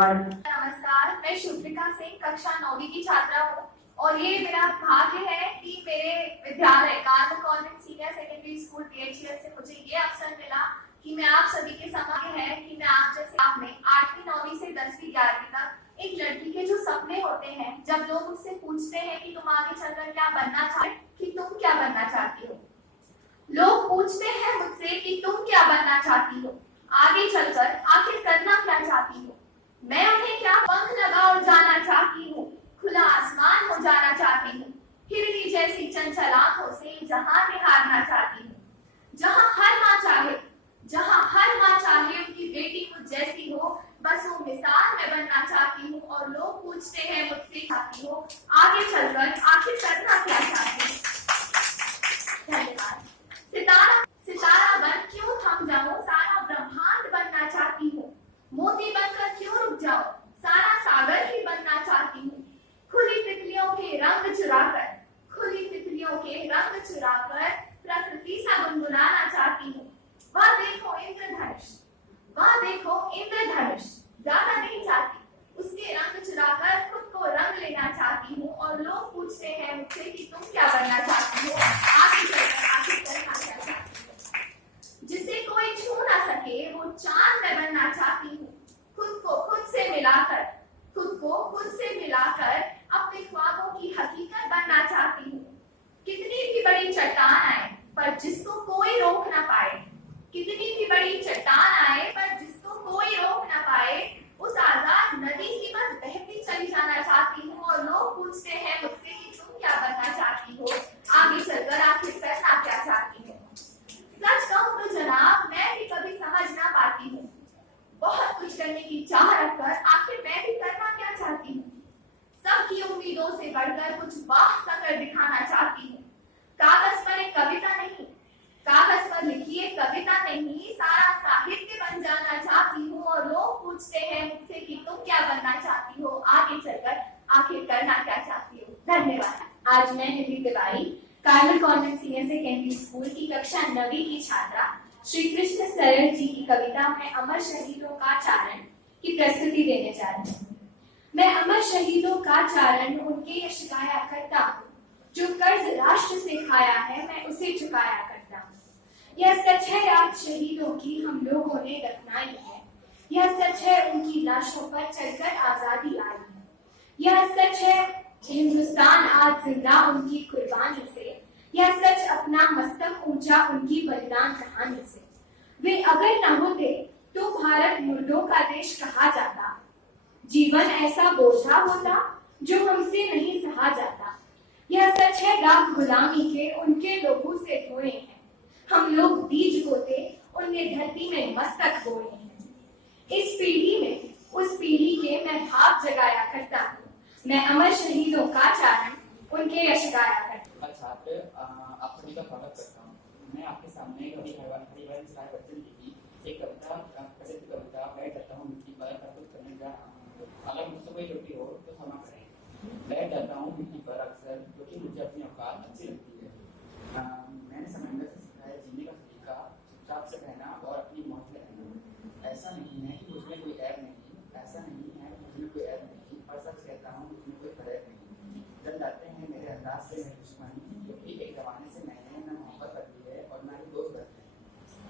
और नमस्कार, मैं शुभ्रिका सिंह कक्षा 9वीं की छात्रा हूँ और ये मेरा भाग्य है कि मेरे विद्यालय Carmel Convent Senior Secondary school PHCL से मुझे ये अवसर मिला कि मैं आप सभी के सामने है कि मैं आप जैसे आपने 8वीं 9वीं से 10वीं 11वीं तक एक लड़की के जो सपने होते हैं, जब लोग मुझसे पूछते हैं कि तुम आगे चलकर क्या बनना चाहते, कि तुम क्या बनना चाहती हो, लोग पूछते हैं मुझसे कि तुम क्या बनना चाहती हो, आगे चलकर आखिर करना क्या चाहती हो। मैं उन्हें क्या पंख लगा और जाना चाहती हूँ, खुला आसमान हो जाना चाहती हूँ, हिरनी जैसी चंचल आंखों से जहां निहारना चाहती हूँ, जहां हर माँ चाहे उनकी बेटी मुझ जैसी हो, बस वो मिसाल मैं बनना चाहती हूँ। और लोग पूछते हैं मुझसे चाहती हो, आगे चलकर आखिर करना क्या चाहती हो। धन्यवाद। सितारा बन क्यों थम जाऊं, सारा ब्रह्मांड बनना चाहती हूँ, मोती बनकर क्यों रुक जाऊं, सारा सागर ही बनना चाहती हूँ। खुली तितलियों के रंग चुराकर प्रकृति सा गुनगुनाना चाहती हूँ। वह देखो इंद्रधनुष, ज्यादा नहीं चाहती, उसके रंग चुराकर खुद को रंग लेना चाहती हूँ। और लोग पूछते हैं मुझसे कि तुम क्या बनना चाहती हो, आगे चलकर आखिर करना क्या चाहती हो। जिसे कोई छू ना सके वो चांद मैं बनना चाहती हूँ। खुद को खुद से मिलाकर अपने ख्वाबों की हकीकत बनना चाहती हूँ। कितनी भी बड़ी चट्टान आए पर जिसको कोई रोक ना पाए, उस आजाद नदी सी बस बहती चली जाना चाहती हूँ। और लोग पूछते हैं मुझसे कि तुम क्या बनना चाहती हो, आगे चलकर आखिर करना क्या चाहती हो। सच कहूं तो जनाब, मैं भी कभी समझ ना पाती हूँ, बहुत कुछ करने की चाह रखकर आखिर मैं भी करना क्या चाहती हूँ। सबकी उम्मीदों से बढ़कर कुछ बात कर दिखाना चाहती हूँ। कागज पर लिखी एक कविता नहीं, सारा साहित्य बन जाना चाहती हूँ। और लोग पूछते हैं मुझसे कि तुम क्या बनना चाहती हो, आगे चलकर आखिर करना क्या चाहती हो। धन्यवाद। आज मैं Nidhi Tiwari Carmel Convent Senior Secondary School की कक्षा 9वीं की छात्रा श्री कृष्ण सरल जी की कविता में अमर शहीदों का चारण की प्रस्तुति देने जा रही हूँ। मैं अमर शहीदों का चारण उनके यश गाया करता हूँ, जो कर्ज राष्ट्र से खाया है मैं उसे चुकाया करता हूँ। यह सच है आज शहीदों की हम लोगों ने दफनाई है, यह सच है उनकी लाशों पर चलकर आजादी आई है, यह सच है हिंदुस्तान आज जिंदा उनकी कुर्बानी से, यह सच अपना मस्तक ऊंचा उनकी बलिदान कहानी से। वे अगर न होते तो भारत मुर्दों का देश कहा जाता, जीवन ऐसा बोझा होता जो हमसे नहीं सहा जाता। यह सच है दाग गुलामी के उनके लोगों से धोए हैं, हम लोग बीज बोते उनने धरती में मस्तक बोए हैं। इस पीढ़ी में उस पीढ़ी के मैं भाव जगाया करता हूँ, मैं अमर शहीदों का चारण उनके यश गाया करता हूँ। छात्र आप सभी का स्वागत करता हूँ। मैं आपके सामने कवि हरिवंश राय बच्चन जी की एक कविता प्रसिद्ध कविता बैठ जाता हूँ मिट्टी पर प्रस्तुत करने जा रहा हूँ। अगर मुझसे कोई त्रुटि हो तो क्षमा करें। बैठ जाता हूँ मिट्टी पर अक्सर, क्योंकि मुझे अपनी औकात अच्छी लगती है। मैंने समंदर से सीखा है जीने का तरीका, चुपचाप से रहना और अपनी मौत रहना। ऐसा नहीं है कि मुझमें कोई ऐब नहीं, ऐसा नहीं है मुझमें कोई ऐब नहीं, पर सच कहता हूँ मुझमें कोई फर्क नहीं। जब जाते हैं मेरे अंदाज से मेरे दुश्मनी, क्योंकि एक जमाने से मैंने न मोहब्बत बदली है और न ही दोस्त बदले हैं।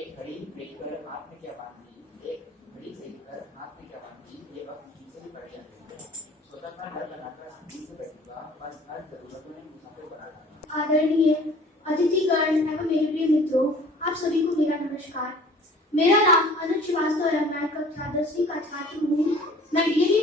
एक घड़ी देखकर हाथ में क्या बांधी, एक घड़ी देखकर हाथ में क्या बांधी, ये वक्त पीछे ही पड़ जाते हैं। सोचा था डर लगाकर शांति से बैठूंगा, पर हर जरूरतों ने मुसाफिर बना दिया। आदरणीय अतिथिगण एवं मेरे प्रिय मित्रों, आप सभी को मेरा नमस्कार। मेरा नाम अनुज श्रीवास्तव है, मैं कक्षा 10वीं का छात्र हूँ। मैं डीएवी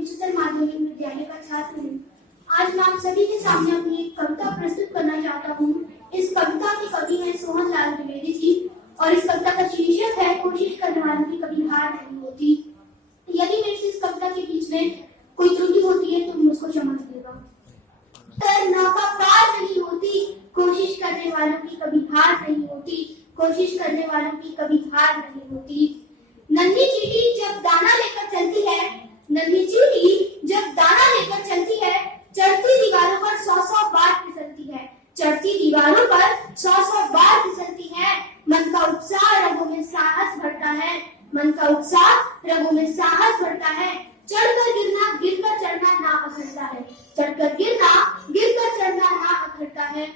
उच्चतर माध्यमिक विद्यालय का छात्र हूँ। आज मैं आप सभी के सामने अपनी एक कविता प्रस्तुत करना चाहता हूँ। इस कविता के कवि हैं सोहन लाल द्विवेदी जी और इस कविता का शीर्षक है कोशिश करने वालों की कभी हार नहीं होती। यदि मेरे से इस कविता के बीच में कोई त्रुटि होती है तो मुझको क्षमा कीजिएगा। करना का पार नहीं होती, कोशिश करने वालों की कभी हार नहीं होती, कोशिश करने वालों की कभी हार नहीं होती। नन्ही चींटी जब दाना लेकर चलती है, नन्ही चींटी जब दाना लेकर चलती है, चढ़ती दीवारों पर 100-100 बार फिसलती है, चढ़ती दीवारों पर 100-100 बार फिसलती है। मन का उत्साह रगों में साहस भरता है, मन का उत्साह रगों में साहस भरता है। चढ़कर गिरना गिरकर चढ़ना ना अखरता है, चढ़कर गिरना गिरकर चढ़ना ना अखरता है।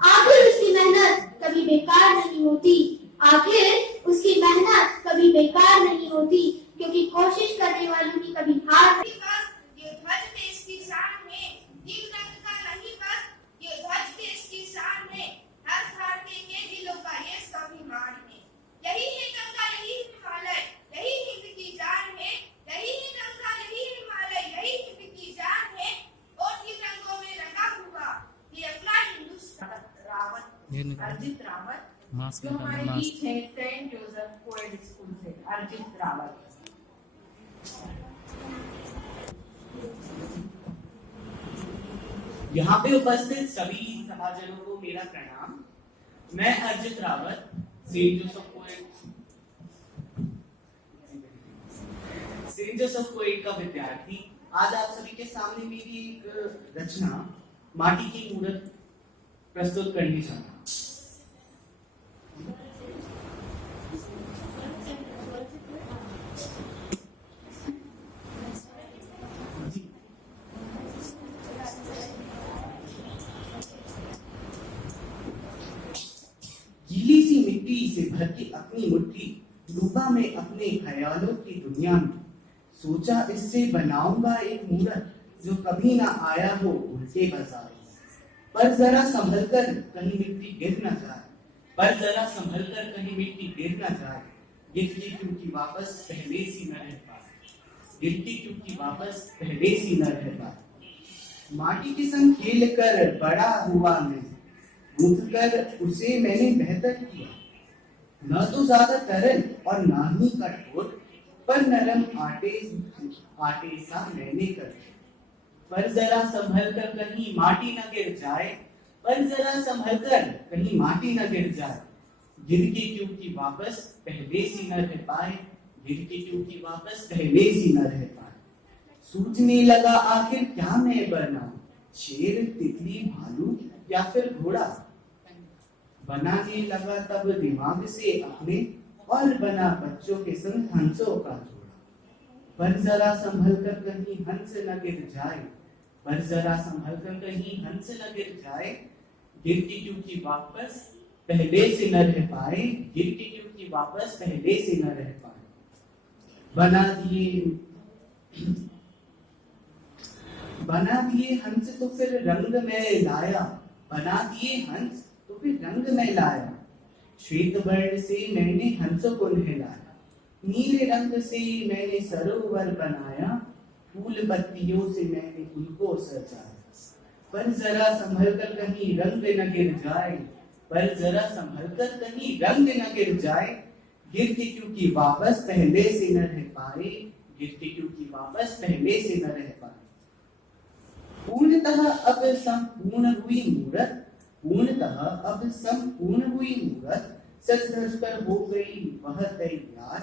आखिर उसकी मेहनत कभी बेकार नहीं होती, आखिर उसकी मेहनत कभी बेकार नहीं होती, क्योंकि कोशिश करने वालों की कभी हार नहीं। ये ध्वज देश की शान है, नील रंग का नहीं बस, ये ध्वज देश की शान है, हर भारतीय के दिलों का ये स्वाभिमान है। यही है गंगा, यही हिमालय, यही हिंद की जान है, यही है गंगा, यही हिमालय, यही हिंद की जान है, और इन रंगों में रंगा हुआ ये अपना हिंदुस्तान। अर्जित रावत जो हमारे बीच है सेंट जोसेफ कोएड स्कूल से अर्जित रावत। यहाँ पे उपस्थित सभी सभाजनों को मेरा प्रणाम। मैं अर्जित रावत सेंट जोसेफ कोएड का विद्यार्थी आज आप सभी के सामने मेरी एक रचना माटी की मूर्त प्रस्तुत करनी चाहता हूँ। गीली सी मिट्टी से भरती अपनी मुट्ठी, डूबा मैं अपने ख्यालों की दुनिया में, सोचा इससे बनाऊंगा एक मूर्त जो कभी ना आया हो उल्टे बाजार, पर जरा संभल कर कहीं मिट्टी गिर ना जाए, पर जरा संभल कर कहीं मिट्टी गिर ना जाए, गिरती क्योंकि वापस पहले सी न रह पाए, गिरती क्योंकि वापस पहले सी न रह पाए। माटी के संग खेल कर बड़ा हुआ मैं, गूंथ कर उसे मैंने बेहतर किया, न तो ज्यादा तरल और ना ही कठोर, पर नरम आटे सा मैंने कर, पर जरा संभल कर कहीं माटी न गिर जाए, पर जरा संभल कर कहीं माटी न गिर जाए, गिर के क्योंकि वापस पहले सी न रह पाए, गिर के क्योंकि वापस पहले सी न रह पाए। सोचने लगा आखिर क्या मैं बनाऊं, शेर, तितली, भालू या फिर घोड़ा, बनाने लगा तब दिमाग से अपने, और बना बच्चों के संग हंसों का जोड़ा, पर जरा संभल कर कहीं हंस न गिर जाए, पर जरा संभल कर कहीं हंस न गिर जाए, गिरती क्योंकि वापस पहले से न रह पाए, गिरती क्योंकि वापस पहले से न रह पाए। बना दिए हंस तो फिर रंग में लाया, बना दिए हंस तो फिर रंग में लाया, श्वेत वर्ण से मैंने हंस को नहलाया, नीले रंग से मैंने सरोवर बनाया, फूल पत्तियों से मैंने उनको सजाया, पर जरा संभल कर कहीं रंग न गिर जाए, पर जरा संभल कर कहीं रंग न गिर जाए, गिरती क्योंकि वापस पहले से न रह पाए, गिरती क्योंकि वापस पहले से न रह पाए। पूर्णतः अब संपूर्ण हुई मूर्त, पूर्णतः अब संपूर्ण हुई मूर्त, सच धज कर हो गई वह तैयार,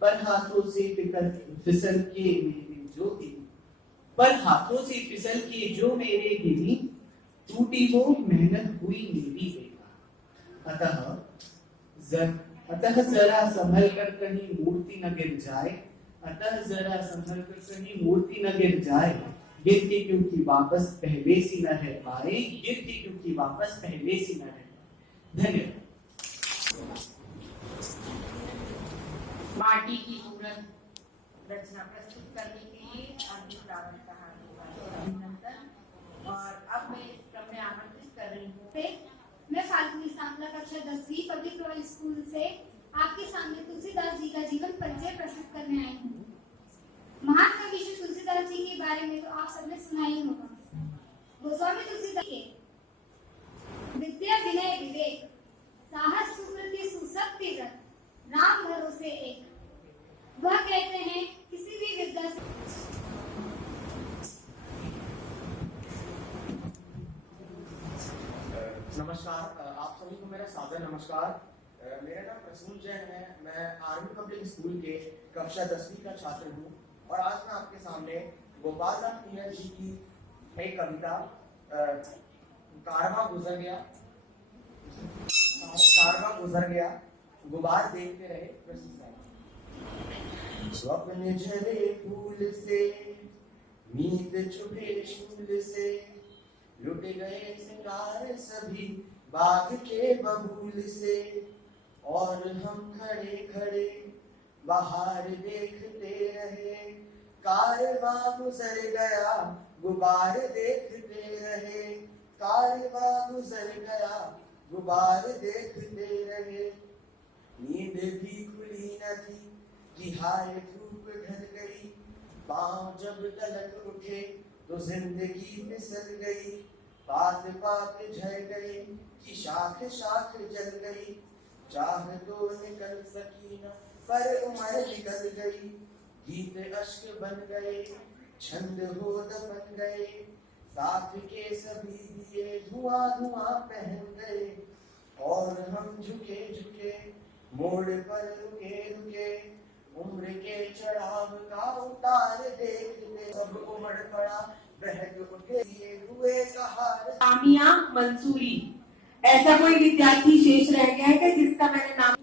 पर हाथों से फिसल के मेरे जो गिरी, पर हाथों से फिसल के जो मेरे गिरी, टूटी वो मेहनत हुई मेरी बेकार। अतः जरा संभल कर कहीं मूर्ति न गिर जाए, अतः जरा संभल कर कहीं मूर्ति न गिर जाए, गिरती क्योंकि वापस पहले सी न रह पाए, गिरती क्योंकि वापस पहले सी न रह पाए। धन्यवाद। माटी की मूर्त रचना प्रस्तुत करने के लिए अर्जित रावत का हार्दिक अभिनंदन। और अब मैं इस क्रम में आमंत्रित कर रही हूँ मैं फाल्गुनी सांपला कक्षा 10वीं पब्लिक रॉयल स्कूल से आपके सामने तुलसीदास जी का जीवन परिचय प्रस्तुत करने आई हूँ। महान कवि श्री तुलसीदास जी के बारे में तो आप सबने सुना ही होगा। गोस्वामी तुलसीदास के विद्या विनय विवेक साहस सुकृति सुशक्ति व्रत राम भरोसे एक, वह कहते हैं किसी भी विद्या से नमस्कार, आप सभी को मेरा सादर नमस्कार। मेरा नाम प्रसून जैन है। मैं आर्मी पब्लिक स्कूल के कक्षा 10वीं का छात्र हूँ और आज मैं आपके सामने गोपाल नाथ मीणा जी की एक कविता कारवां गुजर गया गुबार देखते रहे प्रस्तुत है। स्वप्न झरे फूल से, नींद छुपे शूल से, लुट गए सिंगार सभी बाग के बबूल से। और हम खड़े खड़े बाहर देखते रहे, कारवां गुजर गया गुबार देखते रहे, कारवां गुजर गया गुबार देखते रहे। नींद भी खुली न थी कि हाय धूप ढल गई, पाँव जब तलक उठे तो जिंदगी फिसल गई, बात बात झड़ गई कि शाख शाख जल गई। चाह तो निकल सकी न पर उम्र निकल गई, गीत अश्क बन गए छंद हो दफन गए, साथ के सभी दिए धुआं धुआं पहन गए। और हम झुके झुके मोड़ पर रुके रुके, उम्र के चढ़ाव का उतार देखते सब उमड़ पड़ा बहक उठे हुए कहार। सामिया मंसूरी। ऐसा कोई विद्यार्थी शेष रह गया है क्या जिसका मैंने नाम